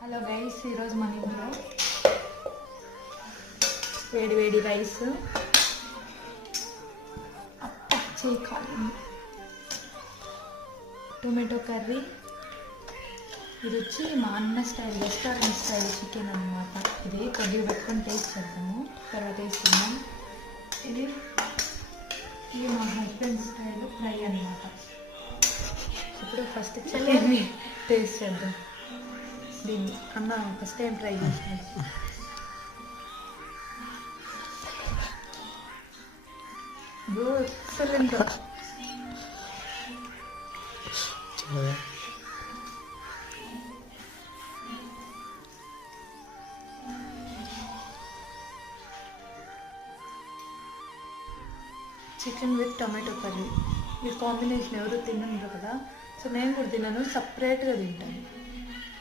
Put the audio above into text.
Hello guys, ఈరోజు మన ఇంట్లో వేడి వేడి రైస్, కాలి టొమాటో కర్రీ. ఇది వచ్చి మా అన్న స్టైల్, రెస్టారెంట్ స్టైల్ చికెన్ అనమాట. ఇది కొద్దిగా పెట్టుకొని టేస్ట్ చేద్దాము, తర్వాత వేసుకుందాం. ఇది మా హస్బెండ్ స్టైల్ ఫ్రై అనమాట. ఇప్పుడు ఫస్ట్ చికెన్ని టేస్ట్ చేద్దాం. దీన్ని అన్న ఫస్ట్ టైం ట్రై చేస్తాను. Excellent. Chicken with tomato curry, ఈ కాంబినేషన్ ఎవరు తినరు కదా, సో నేను కూడా తినను, సపరేట్గా తింటాను.